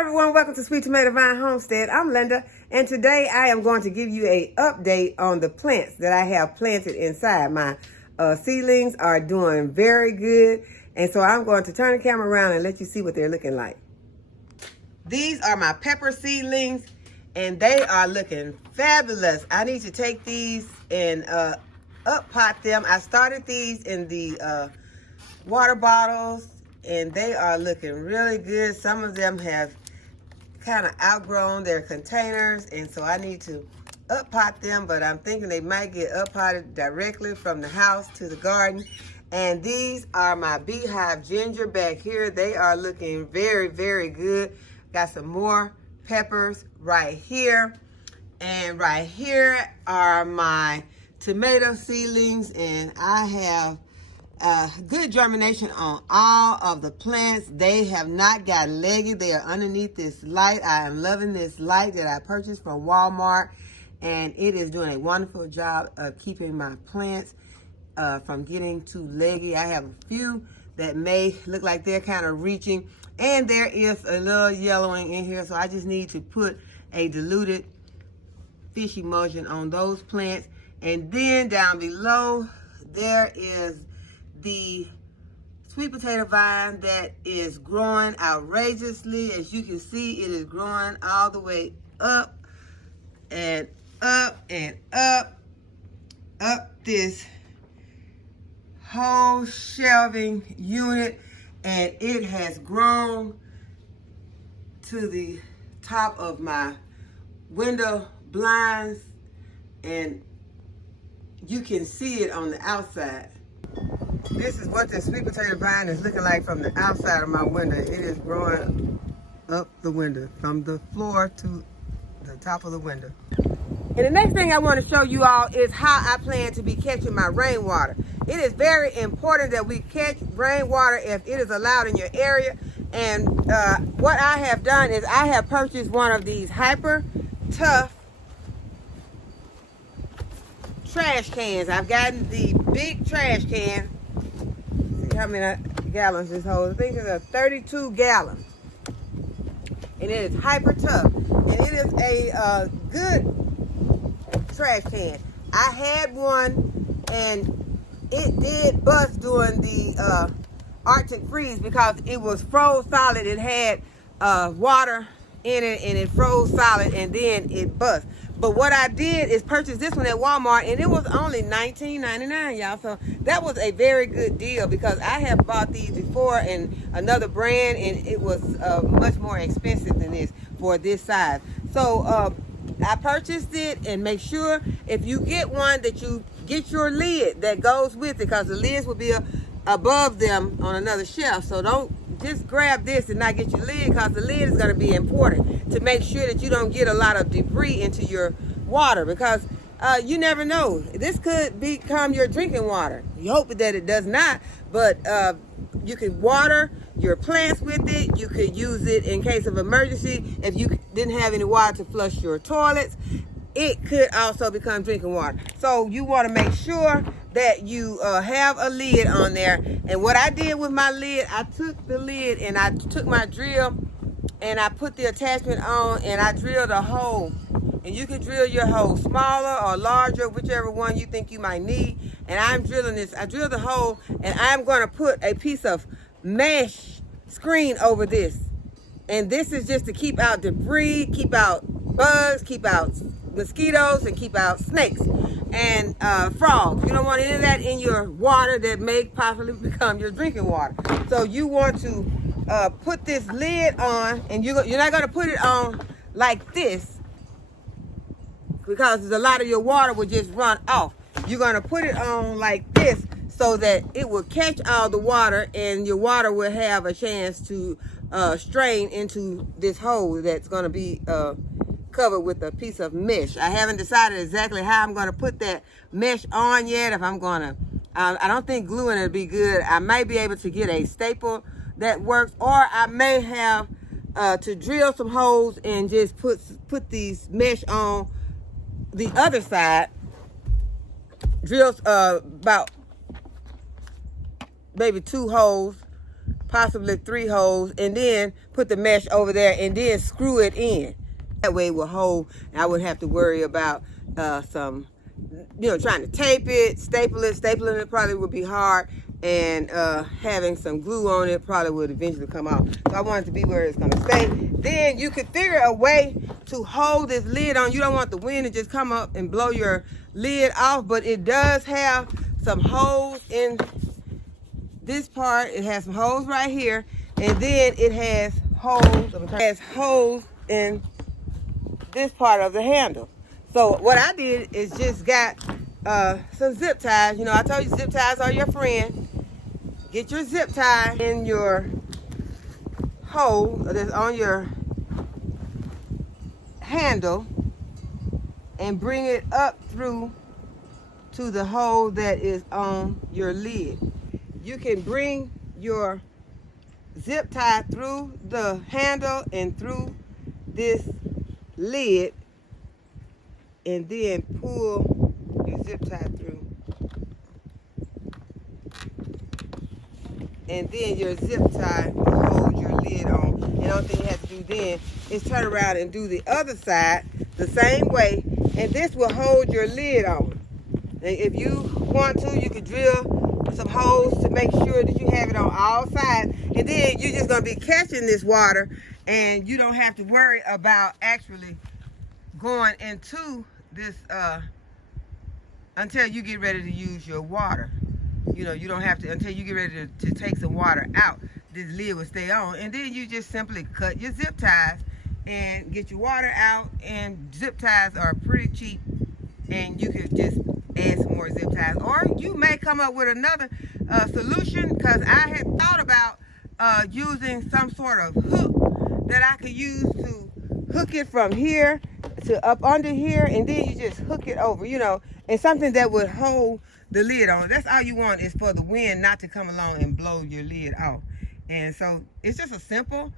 everyone, welcome to Sweet Tomato Vine Homestead. I'm Linda, and today I am going to give you an update on the plants that I have planted inside. My seedlings are doing very good, and so I'm going to turn the camera around and let you see what they're looking like. These are my pepper seedlings, and they are looking fabulous. I need to take these and up pot them. I started these in the water bottles, and they are looking really good. Some of them have kind of outgrown their containers, and so I need to up pot them, but I'm thinking they might get up potted directly from the house to the garden. And these are my beehive ginger back here. They are looking very, very good. Got some more peppers right here, and right here are my tomato seedlings, and I have good germination on all of the plants. They have not got leggy. They are underneath this light. I am loving this light that I purchased from Walmart, and it is doing a wonderful job of keeping my plants from getting too leggy. I have a few that may look like they're kind of reaching, and there is a little yellowing in here, so I just need to put a diluted fish emulsion on those plants. And then down below there is the sweet potato vine that is growing outrageously. As you can see, it is growing all the way up and up and up this whole shelving unit, and it has grown to the top of my window blinds, and you can see it on the outside. This is what the sweet potato vine is looking like from the outside of my window. It is growing up the window from the floor to the top of the window. And the next thing I want to show you all is how I plan to be catching my rainwater. It is very important that we catch rainwater if it is allowed in your area. And what I have done is I have purchased one of these hyper tough trash cans. I've gotten the big trash can. See how many gallons this holds? I think it's a 32 gallons. And it is hyper tough. And it is a good trash can. I had one, and it did bust during the Arctic freeze because it was froze solid. It had water in it, and it froze solid, and then it bust. But what I did is purchase this one at Walmart, and it was only $19.99, y'all. So that was a very good deal, because I have bought these before in another brand, and it was much more expensive than this for this size. So I purchased it, and make sure if you get one that you get your lid that goes with it, because the lids will be above them on another shelf. So don't just grab this and not get your lid, because the lid is going to be important to make sure that you don't get a lot of debris into your water, because you never know. This could become your drinking water. You hope that it does not, but you could water your plants with it. You could use it in case of emergency. If you didn't have any water to flush your toilets, it could also become drinking water. So you want to make sure that you have a lid on there. And what I did with my lid, I took the lid and I took my drill and I put the attachment on, and I drilled a hole. And you can drill your hole smaller or larger, whichever one you think you might need. And I'm drilling this. I drilled the hole, and I'm going to put a piece of mesh screen over this. And this is just to keep out debris, keep out bugs, keep out mosquitoes, and keep out snakes and frogs. You don't want any of that in your water that may possibly become your drinking water. So you want to put this lid on, and you're not going to put it on like this, because a lot of your water will just run off. You're going to put it on like this so that it will catch all the water, and your water will have a chance to strain into this hole that's going to be covered with a piece of mesh. I haven't decided exactly how I'm going to put that mesh on yet. If I'm going to, I don't think gluing it would be good. I might be able to get a staple that works, or I may have to drill some holes and just put these mesh on the other side. Drill about maybe 2 holes possibly 3 holes, and then put the mesh over there and then screw it in. That way it will hold, and I wouldn't have to worry about some, trying to tape it, staple it. Stapling it probably would be hard, and having some glue on it probably would eventually come off. So I want it to be where it's going to stay. Then you could figure a way to hold this lid on. You don't want the wind to just come up and blow your lid off, but it does have some holes in this part. It has some holes right here, and then it has holes in this part of the handle. So what I did is just got some zip ties. I told you zip ties are your friend. Get your zip tie in your hole that's on your handle and bring it up through to the hole that is on your lid. You can bring your zip tie through the handle and through this lid, and then pull your zip tie through, and then your zip tie will hold your lid on. And the only thing you have to do then is turn around and do the other side the same way, and this will hold your lid on. And if you want to, you can drill some holes to make sure that you have it on all sides, and then you're just going to be catching this water, and you don't have to worry about actually going into this until you get ready to use your water. You don't have to, until you get ready to take some water out, this lid will stay on. And then you just simply cut your zip ties and get your water out. And zip ties are pretty cheap, and you could just add some more zip ties. Or you may come up with another solution, because I had thought about using some sort of hook that I could use to hook it from here to up under here, and then you just hook it over, and something that would hold the lid on. That's all you want, is for the wind not to come along and blow your lid off. And so it's just a simple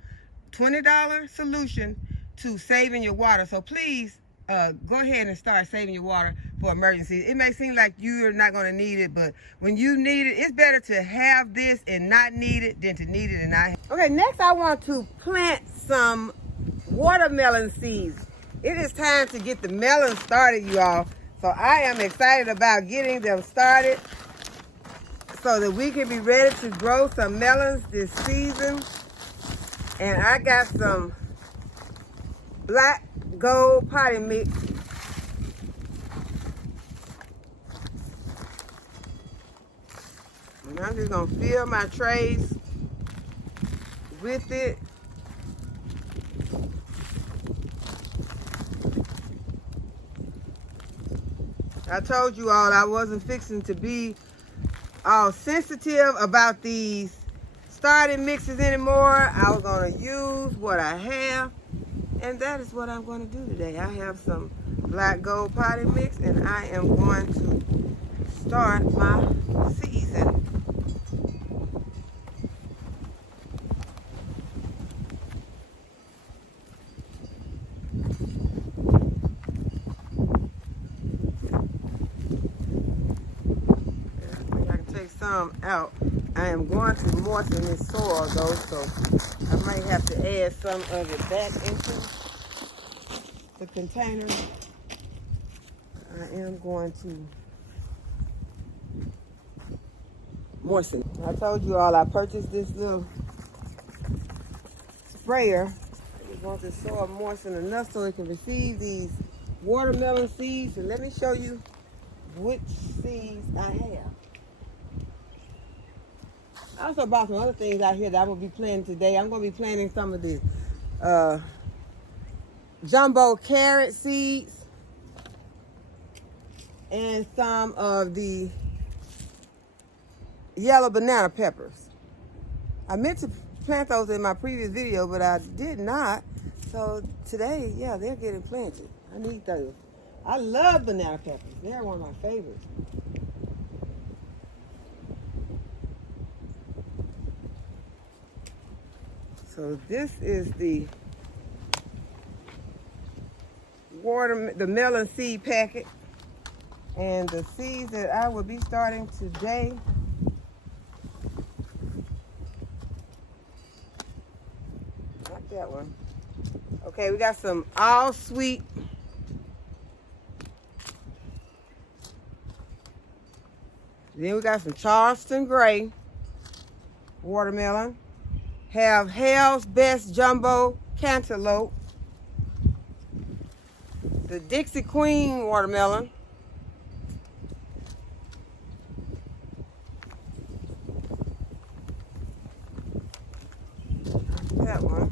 $20 solution to saving your water. So please go ahead and start saving your water for emergencies. It may seem like you're not going to need it, but when you need it, it's better to have this and not need it than to need it and not have it. Okay, next I want to plant some watermelon seeds. It is time to get the melons started, you all. So I am excited about getting them started so that we can be ready to grow some melons this season. And I got some black gold potty mix. And I'm just gonna fill my trays with it. I told you all I wasn't fixing to be all sensitive about these starting mixes anymore. I was going to use what I have, and that is what I'm going to do today. I have some black gold potty mix, and I am going to start my season. Some out. I am going to moisten this soil though, so I might have to add some of it back into the container. I am going to moisten. I told you all I purchased this little sprayer. I just want the soil moistened enough so it can receive these watermelon seeds. And let me show you which seeds I have. I also bought some other things out here that I'm going to be planting today. I'm going to be planting some of the jumbo carrot seeds and some of the yellow banana peppers. I meant to plant those in my previous video, but I did not. So today, yeah, they're getting planted. I need those. I love banana peppers. They're one of my favorites. So this is the melon seed packet, and the seeds that I will be starting today that one. Okay, we got some all sweet. Then we got some Charleston Gray watermelon. Have Hell's Best Jumbo Cantaloupe. The Dixie Queen watermelon. That one.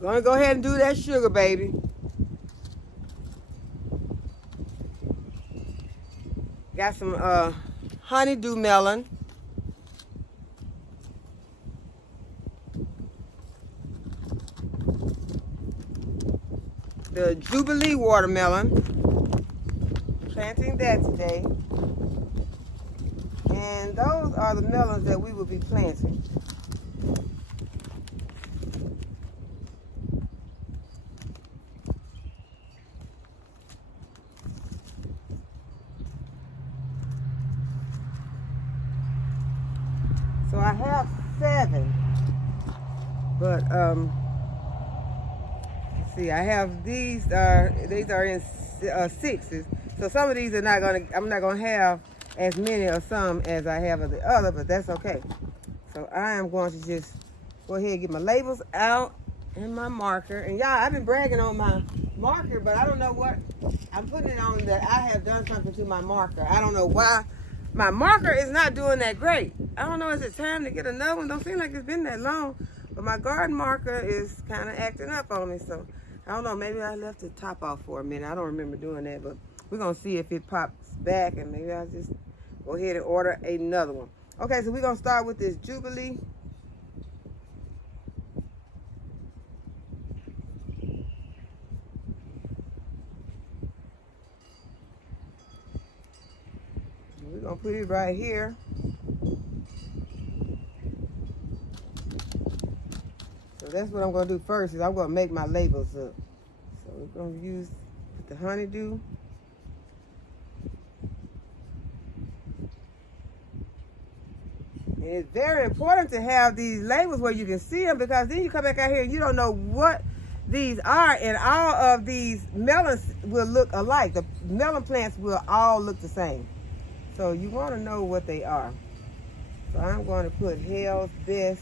Gonna go ahead and do that sugar baby. Got some honeydew melon. The Jubilee watermelon. Planting that today. And those are the melons that we will be planting. So I have 7, but let's see, I have these are in 6s. So some of these are not gonna, I'm not gonna have as many or some as I have of the other, but that's okay. So I am going to just go ahead and get my labels out and my marker. And y'all, I've been bragging on my marker, but I don't know what I'm putting it on, that I have done something to my marker. I don't know why. My marker is not doing that great. I don't know, is it time to get another one? Don't seem like it's been that long. But my garden marker is kind of acting up on me. So, I don't know, maybe I left the top off for a minute. I don't remember doing that. But we're going to see if it pops back. And maybe I'll just go ahead and order another one. Okay, so we're going to start with this Jubilee. We're going to put it right here. So that's what I'm going to do first, is I'm going to make my labels up. So we're going to use the honeydew. And it's very important to have these labels where you can see them, because then you come back out here and you don't know what these are, and all of these melons will look alike. The melon plants will all look the same. So you want to know what they are. So I'm going to put Hell's Best.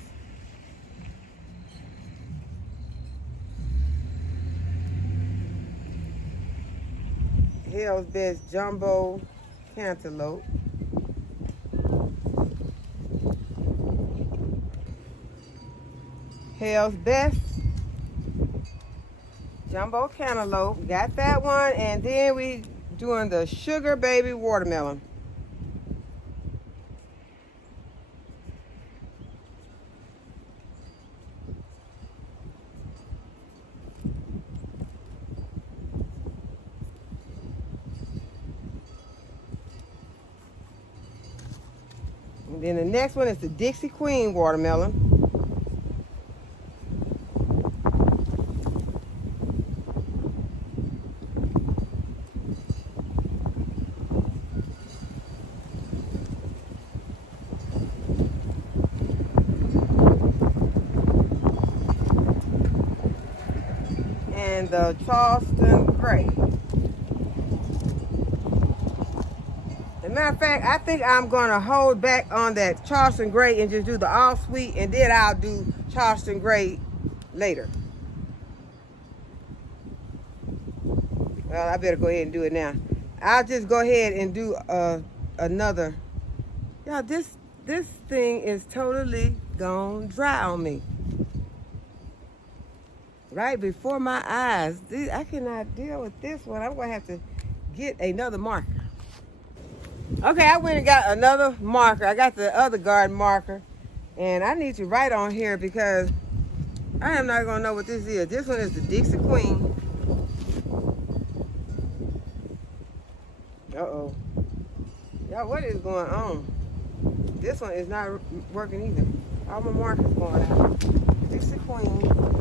Hell's Best Jumbo Cantaloupe. Hell's Best Jumbo Cantaloupe. Got that one. And then we doing the Sugar Baby Watermelon. And then the next one is the Dixie Queen watermelon. And the Charleston Gray. As a matter of fact, I think I'm going to hold back on that Charleston Gray and just do the all sweet, and then I'll do Charleston Gray later. Well, I better go ahead and do it now. I'll just go ahead and do another. Y'all, this thing is totally gone dry on me. Right before my eyes. I cannot deal with this one. I'm going to have to get another marker. Okay, I went and got another marker. I got the other garden marker. And I need to write on here because I am not going to know what this is. This one is the Dixie Queen. Uh-oh. Y'all, what is going on? This one is not working either. All my markers going out. Dixie Queen.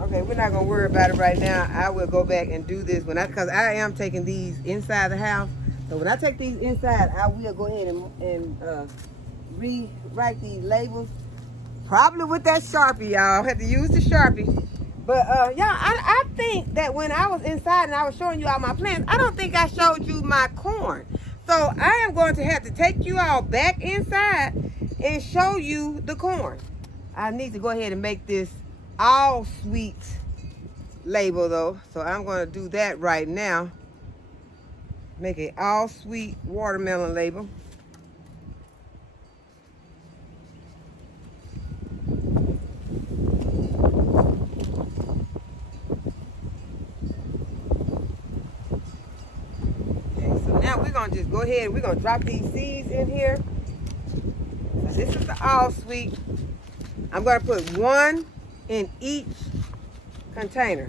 Okay, we're not gonna worry about it right now. I will go back and do this because I am taking these inside the house. So when I take these inside, I will go ahead and rewrite these labels. Probably with that Sharpie, y'all. Had to use the Sharpie. But y'all, I think that when I was inside and I was showing you all my plants, I don't think I showed you my corn. So I am going to have to take you all back inside and show you the corn. I need to go ahead and make this all sweet label though. So I'm going to do that right now. Make an all sweet watermelon label. Now we're gonna just go ahead and we're gonna drop these seeds in here. So this is the all sweet. I'm gonna put one in each container.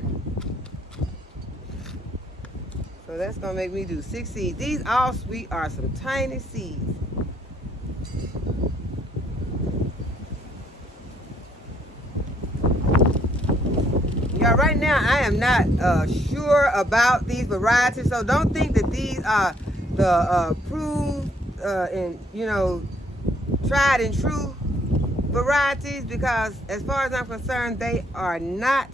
So that's gonna make me do 6 seeds. These all sweet are some tiny seeds. Yeah, right now I am not sure about these varieties, so don't think that these are the approved and tried and true varieties, because as far as I'm concerned, they are not.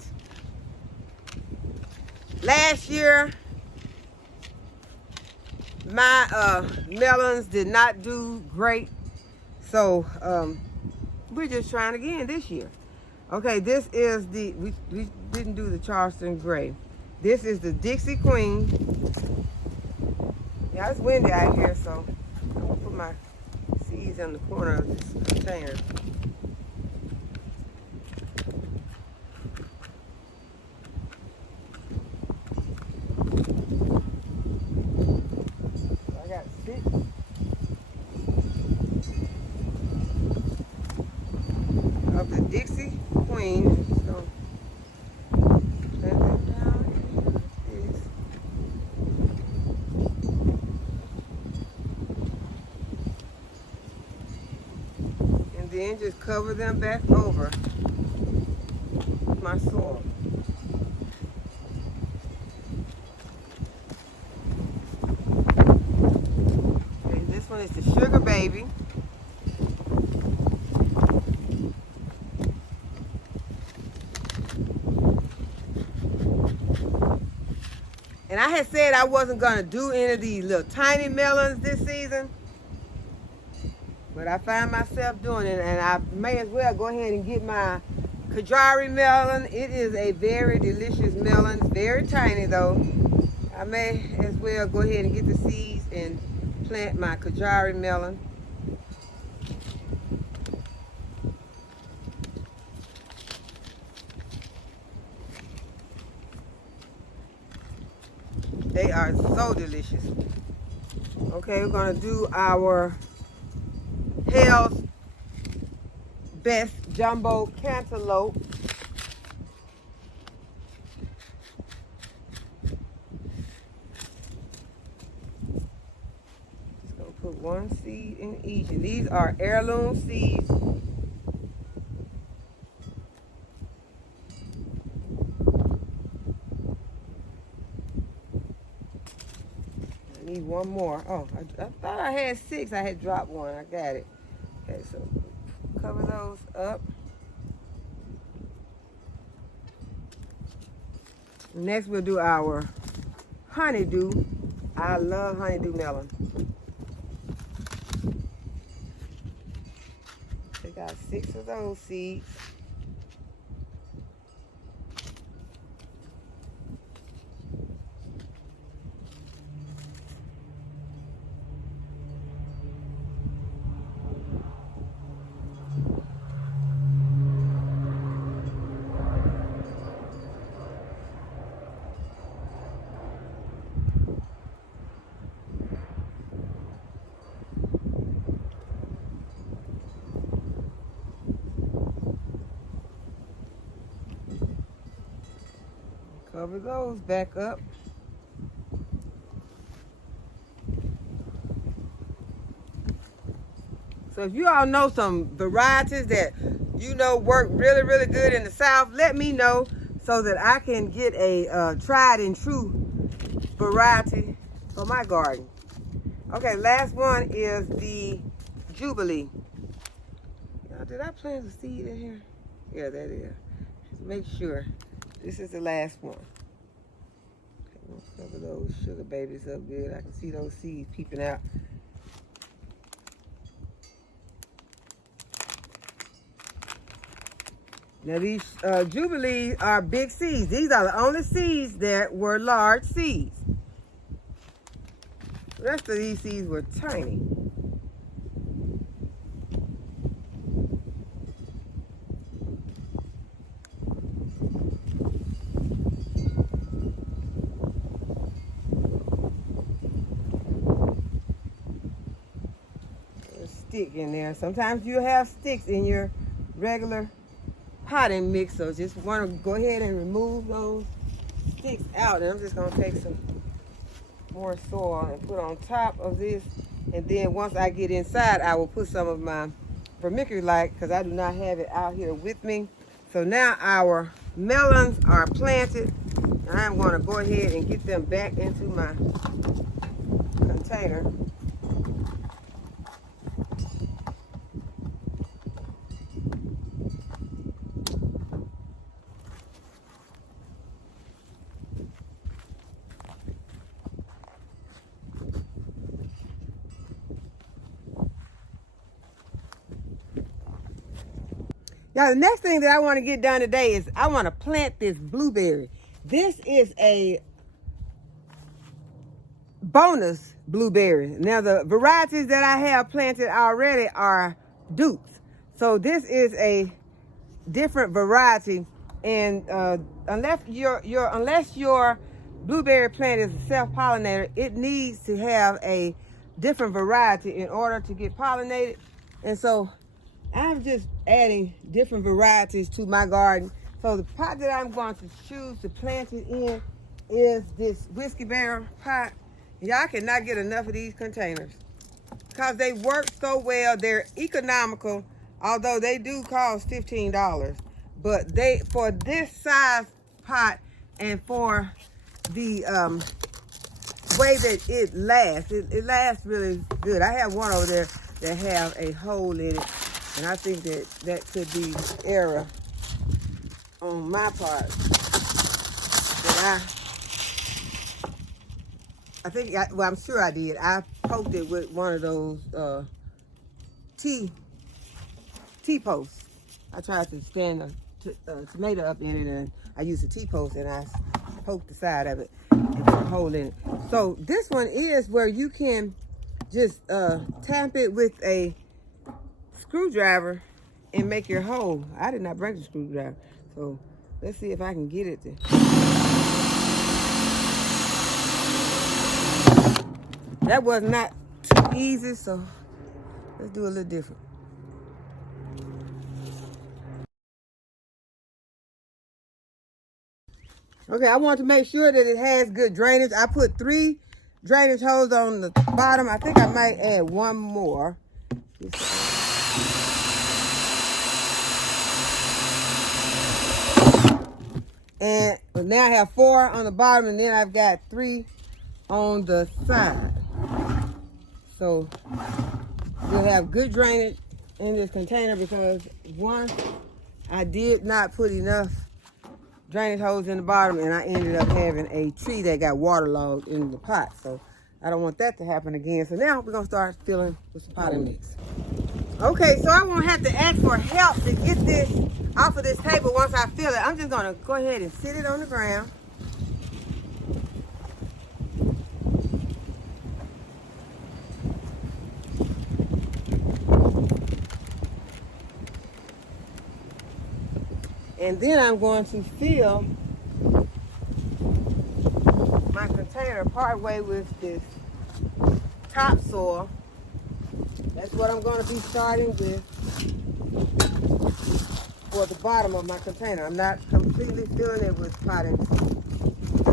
Last year, my melons did not do great, so we're just trying again this year. Okay, this is the, we didn't do the Charleston Gray. This is the Dixie Queen. Yeah, it's windy out here, so I'm gonna put my seeds in the corner of this container. So I got 6. Of the Dixie Queen. So plant it down like this. And then just cover them back over my soil. Okay, this one is the Sugar Baby. And I had said I wasn't going to do any of these little tiny melons this season. But I find myself doing it. And I may as well go ahead and get my Kajari melon. It is a very delicious melon. It's very tiny though. I may as well go ahead and get the seeds and plant my Kajari melon. They are so delicious. Okay, we're gonna do our Hell's Best Jumbo Cantaloupe. Just gonna put 1 seed in each, and these are heirloom seeds. Need 1 more. Oh, I thought I had 6. I had dropped 1. I got it. Okay, so cover those up. Next, we'll do our honeydew. I love honeydew melon. Take out 6 of those seeds. Cover those back up. So if you all know some varieties that you know work really, really good in the South, let me know so that I can get a tried and true variety for my garden. Okay, last one is the Jubilee. did I plant a seed in here? Yeah, that is. Just make sure. This is the last one. Okay, we'll cover those sugar babies up good. I can see those seeds peeping out. Now these Jubilees are big seeds. These are the only seeds that were large seeds. The rest of these seeds were tiny. There's a stick in there. Sometimes you have sticks in your regular potting mix, so just want to go ahead and remove those sticks out. And I'm just going to take some more soil and put on top of this, and then once I get inside I will put some of my vermiculite, because I do not have it out here with me. So now our melons are planted. I'm going to go ahead and get them back into my container. Now, the next thing that I want to get done today is I want to plant this blueberry. This is a bonus blueberry. Now, the varieties that I have planted already are dupes. So this is a different variety. And unless your blueberry plant is a self-pollinator, it needs to have a different variety in order to get pollinated. And so I'm just adding different varieties to my garden. So the pot that I'm going to choose to plant it in is this whiskey barrel pot. Y'all cannot get enough of these containers because they work so well. They're economical, although they do cost $15. But for this size pot and for the way that it lasts really good. I have one over there that have a hole in it. And I think that could be error on my part. That I'm sure I did. I poked it with one of those T-posts. I tried to stand a tomato up in it, and I used a T-post, and I poked the side of it and put a hole in it. So this one is where you can just tap it with a screwdriver and make your hole. I did not break the screwdriver, so let's see if I can get it to. That was not too easy, so let's do a little different. Okay, I want to make sure that it has good drainage. I put 3 drainage holes on the bottom. I think I might add one more. And now I have 4 on the bottom, and then I've got 3 on the side. So we'll have good drainage in this container, because once I did not put enough drainage holes in the bottom, and I ended up having a tree that got waterlogged in the pot. So I don't want that to happen again. So now we're gonna start filling with some potting mix. Okay, so I won't have to ask for help to get this off of this table once I fill it. I'm just gonna go ahead and sit it on the ground. And then I'm going to fill my container partway with this topsoil. That's what I'm going to be starting with for the bottom of my container. I'm not completely filling it with potting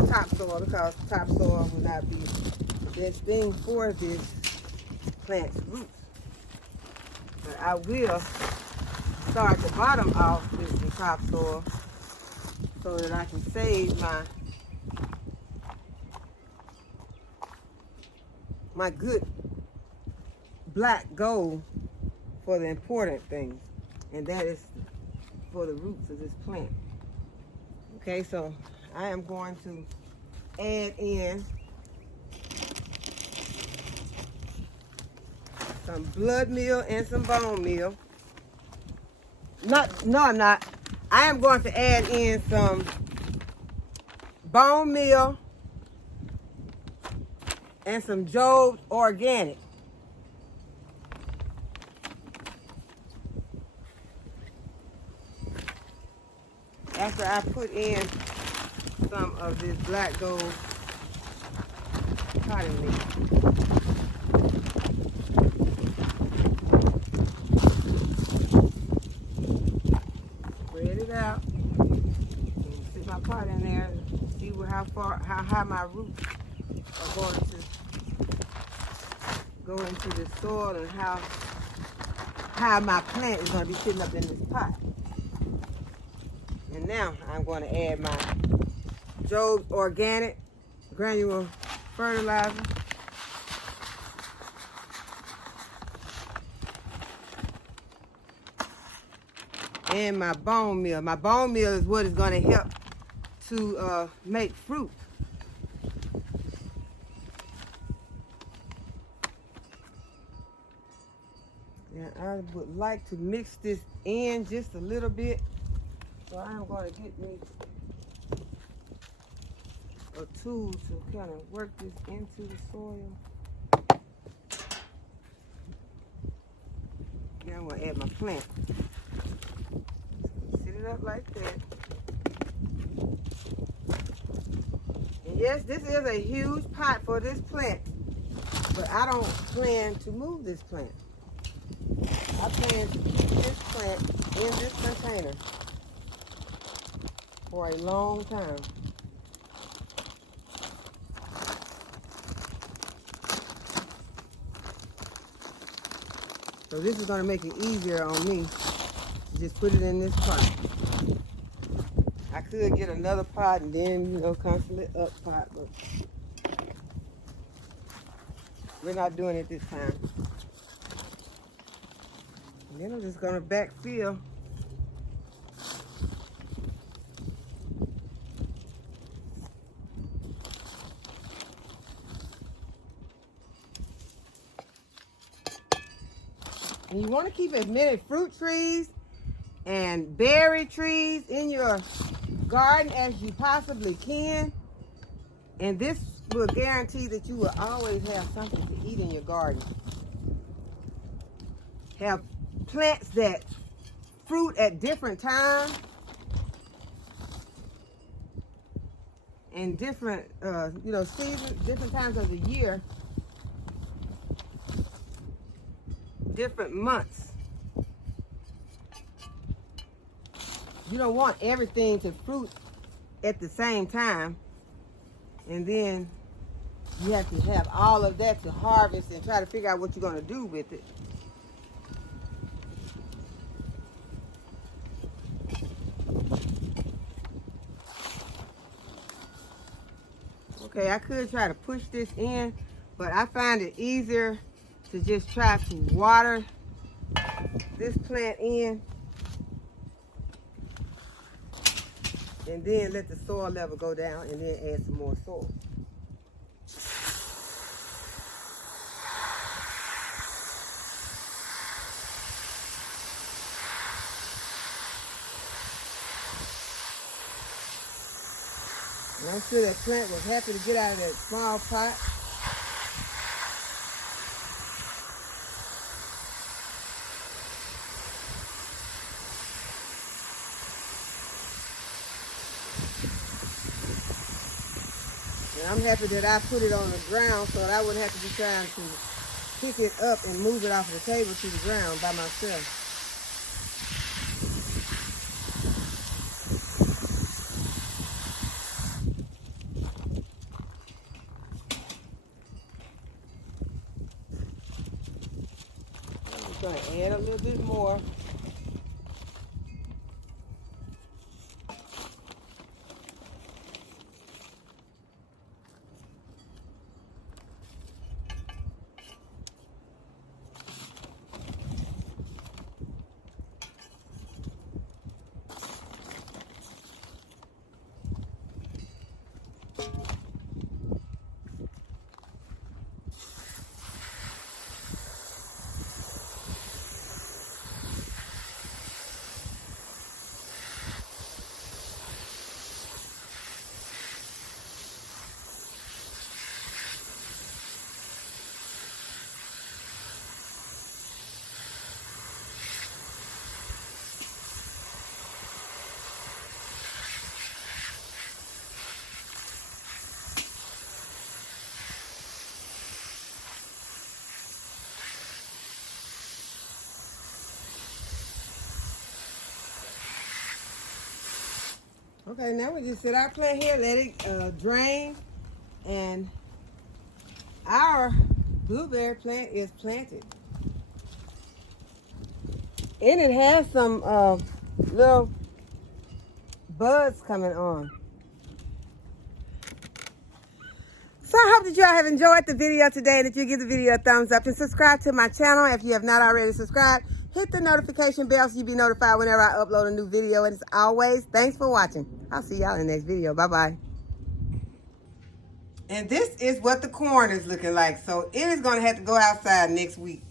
topsoil, because topsoil will not be the best thing for this plant's roots. But I will start the bottom off with the topsoil so that I can save my good black gold for the important things. and that is for the roots of this plant. Okay, so I am going to add in some blood meal and some bone meal. No, I'm not. I am going to add in some bone meal and some Joe's organic. After I put in some of this black gold potting mix. Spread it out. And sit my pot in there and see how high my roots are going to go into the soil and how high my plant is going to be sitting up in this pot. And now I'm going to add my Joe's organic granule fertilizer. And my bone meal. My bone meal is what is going to help to make fruit. And I would like to mix this in just a little bit. So I'm going to get me a tool to kind of work this into the soil. Now I'm going to add my plant. Sit it up like that. And yes, this is a huge pot for this plant, but I don't plan to move this plant. I plan to keep this plant in this container for a long time. So this is going to make it easier on me to just put it in this pot. I could get another pot and then, you know, constantly up pot, but we're not doing it this time. And then I'm just going to backfill. And you want to keep as many fruit trees and berry trees in your garden as you possibly can. And this will guarantee that you will always have something to eat in your garden. Have plants that fruit at different times and different, seasons, different times of the year, different months. You don't want everything to fruit at the same time, and then you have to have all of that to harvest and try to figure out what you're going to do with it. Okay, I could try to push this in, but I find it easier to just try to water this plant in and then let the soil level go down and then add some more soil. And I'm sure that plant was happy to get out of that small pot. And I'm happy that I put it on the ground so that I wouldn't have to be trying to pick it up and move it off the table to the ground by myself. I'm going to add a little bit more. Okay, now we just set our plant here, let it drain, and our blueberry plant is planted. And it has some little buds coming on. So I hope that y'all have enjoyed the video today, and if you give the video a thumbs up and subscribe to my channel if you have not already subscribed, hit the notification bell so you'll be notified whenever I upload a new video. And as always, thanks for watching. I'll see y'all in the next video. Bye-bye. And this is what the corn is looking like. So it is going to have to go outside next week.